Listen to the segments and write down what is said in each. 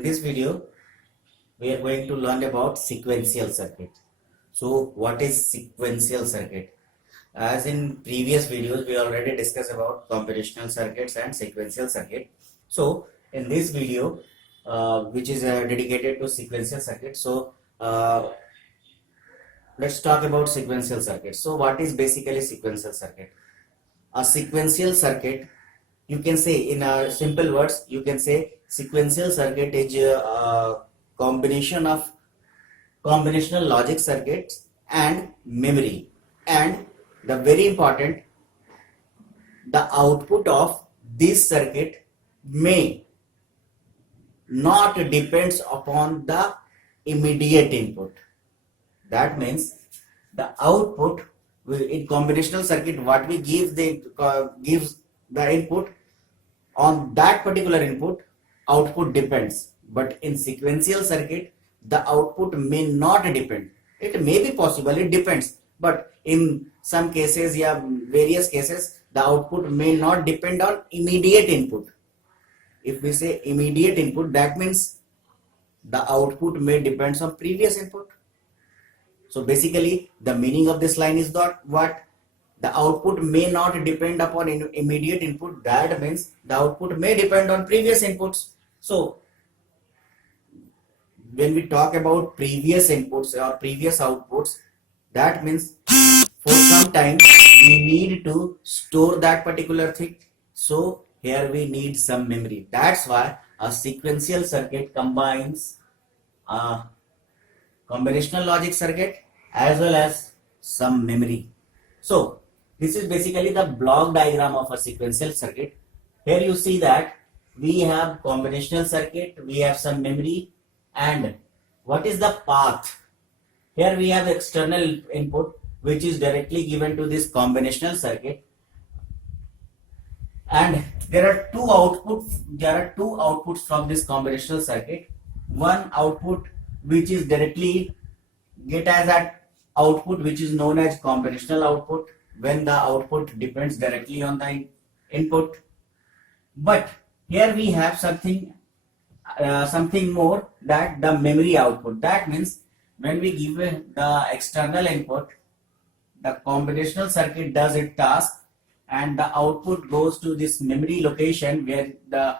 In this video, we are going to learn about sequential circuit. So, what is sequential circuit? As in previous videos, we already discussed about combinational circuits and sequential circuit. So, in this video, which is dedicated to sequential circuit, let's talk about sequential circuit. So, what is basically sequential circuit? A sequential circuit, you can say in simple words, you can say sequential circuit is a combination of combinational logic circuits and memory, and the very important, the output of this circuit may not depends upon the immediate input. That means the output in combinational circuit, what we give gives the input, on that particular input output depends, but in sequential circuit the output may not depend. It may be possible, it depends, but in some cases, various cases, the output may not depend on immediate input. If we say immediate input, that means the output may depends on previous input. So basically the meaning of this line is that what the output may not depend upon immediate input, that means the output may depend on previous inputs. So when we talk about previous inputs or previous outputs, that means for some time we need to store that particular thing. So here we need some memory. That's why a sequential circuit combines a combinational logic circuit as well as some memory. So this is basically the block diagram of a sequential circuit. Here you see that we have combinational circuit, we have some memory, and what is the path? Here we have external input which is directly given to this combinational circuit, and there are two outputs from this combinational circuit. One output which is directly get as an output which is known as combinational output, when the output depends directly on the input. But here we have something more, that the memory output. That means when we give the external input, the combinational circuit does its task and the output goes to this memory location where the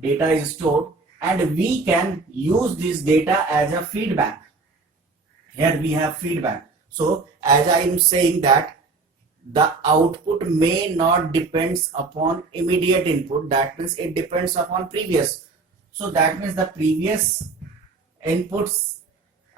data is stored, and we can use this data as a feedback. Here we have feedback. So as I am saying that the output may not depends upon immediate input, that means it depends upon previous. So that means the previous inputs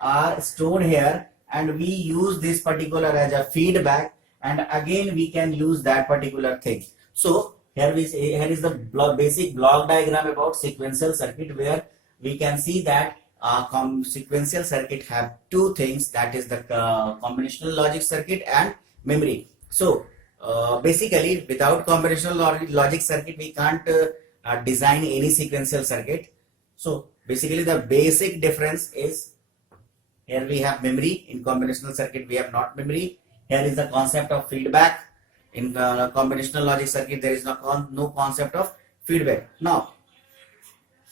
are stored here and we use this particular as a feedback, and again we can use that particular thing. So here is the basic block diagram about sequential circuit, where we can see that sequential circuit have two things, that is the combinational logic circuit and memory. So basically without combinational logic circuit we can't design any sequential circuit. So basically the basic difference is, here we have memory, in combinational circuit we have not memory. Here is the concept of feedback, in combinational logic circuit there is no concept of feedback. Now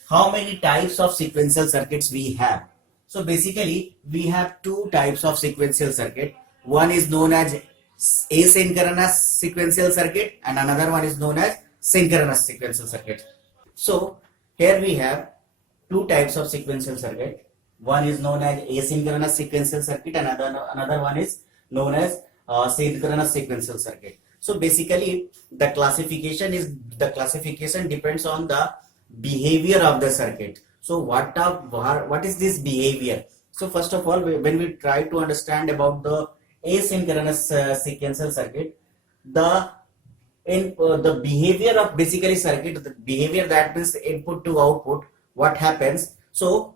how many types of sequential circuits we have? So basically we have two types of sequential circuit. One is known as asynchronous sequential circuit and another one is known as synchronous sequential circuit. So here we have two types of sequential circuit. One is known as asynchronous sequential circuit and another one is known as synchronous sequential circuit. So basically the classification depends on the behavior of the circuit. So what is this behavior? So first of all, when we try to understand about the asynchronous sequential circuit, the behavior of basically circuit, the behavior, that means input to output, what happens. So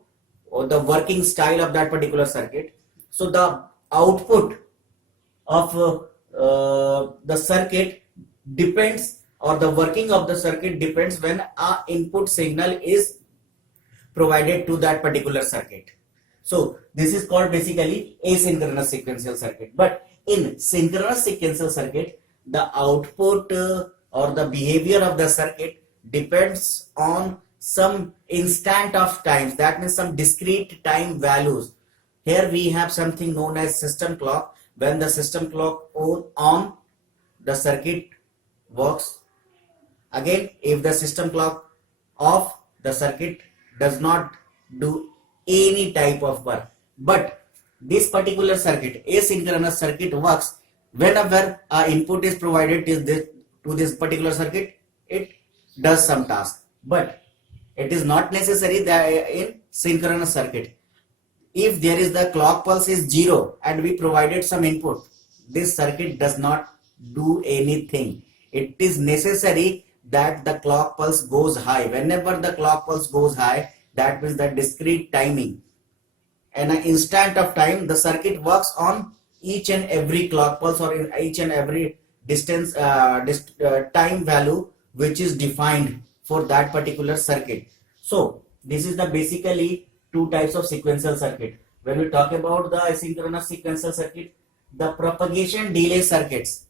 the working style of that particular circuit. So the output of the circuit depends, or the working of the circuit depends when a input signal is provided to that particular circuit. So this is called basically asynchronous sequential circuit. But in synchronous sequential circuit, the output or the behavior of the circuit depends on some instant of times, that means some discrete time values. Here we have something known as system clock. When the system clock on, the circuit works. Again, if the system clock off, the circuit does not do any type of work. But this particular circuit, asynchronous circuit, works whenever input is provided to this particular circuit, it does some task. But it is not necessary that in synchronous circuit. If there is the clock pulse is 0 and we provided some input, this circuit does not do anything. It is necessary that the clock pulse goes high. Whenever the clock pulse goes high, that means the discrete timing. And an instant of time, the circuit works on each and every clock pulse or in each and every distance time value which is defined for that particular circuit. So this is the basically two types of sequential circuit. When we talk about the asynchronous sequential circuit, the propagation delay circuits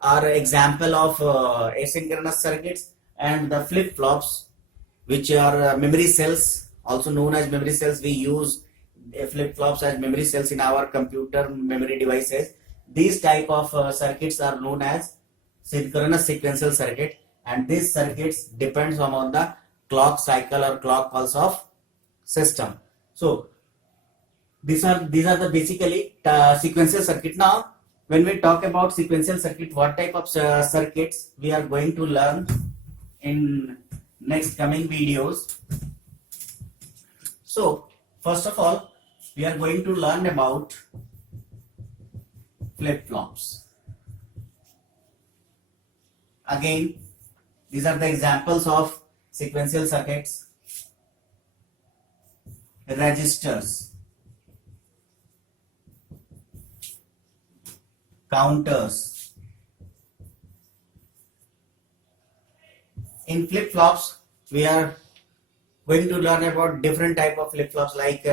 are example of asynchronous circuits, and the flip-flops, which are memory cells, also known as memory cells. We use flip-flops as memory cells in our computer memory devices. These type of circuits are known as synchronous sequential circuit, and these circuits depends on the clock cycle or clock pulse of system. So these are the basically sequential circuit. Now when we talk about sequential circuit, what type of circuits we are going to learn in next coming videos. So first of all, we are going to learn about flip-flops. Again, these are the examples of sequential circuits. Registers, counters. In flip-flops, we are going to learn about different type of flip-flops like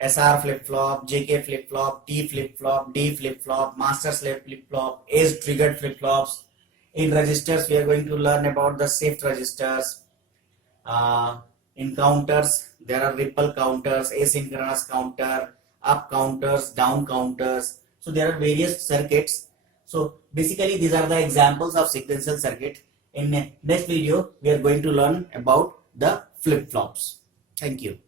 SR flip-flop, JK flip-flop, T flip-flop, D flip-flop, master slave flip-flop, age triggered flip-flops. In registers, we are going to learn about the shift registers. In counters, there are ripple counters, asynchronous counter, up counters, down counters. So there are various circuits. So basically these are the examples of sequential circuit. In next video, we are going to learn about the flip-flops. Thank you.